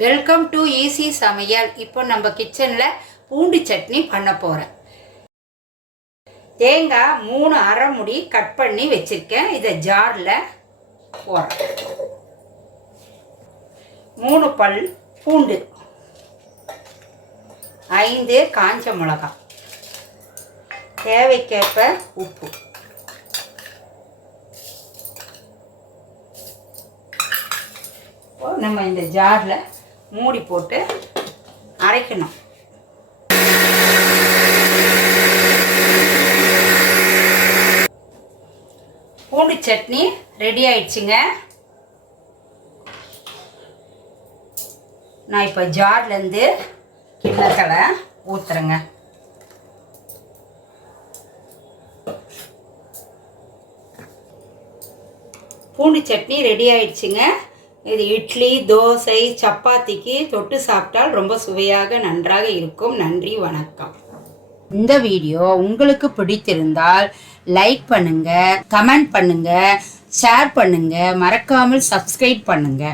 Welcome to easy சமையல். இப்போ நம்ம கிச்சனில் பூண்டு சட்னி பண்ண போகிறேன். தேங்காய் 3 அரை முடி கட் பண்ணி வச்சுருக்கேன். இதை ஜாரில் போடுறேன். 3 பல் பூண்டு, 5 காஞ்ச மிளகாய், தேவைக்கேற்ப உப்பு, நம்ம இந்த ஜாரில் மூடி போட்டு அரைக்கணும். பூண்டு சட்னி ரெடி ஆயிடுச்சுங்க. நான் இப்போ ஜார்லேருந்து கிண்ணத்தில் ஊற்றுறேங்க. பூண்டு சட்னி ரெடி ஆயிடுச்சுங்க. இது இட்லி, தோசை, சப்பாத்திக்கு தொட்டு சாப்பிட்டால் ரொம்ப சுவையாக நன்றாக இருக்கும். நன்றி, வணக்கம். இந்த வீடியோ உங்களுக்கு பிடித்திருந்தால் லைக் பண்ணுங்க, கமெண்ட் பண்ணுங்க, ஷேர் பண்ணுங்க, மறக்காமல் சப்ஸ்கிரைப் பண்ணுங்க.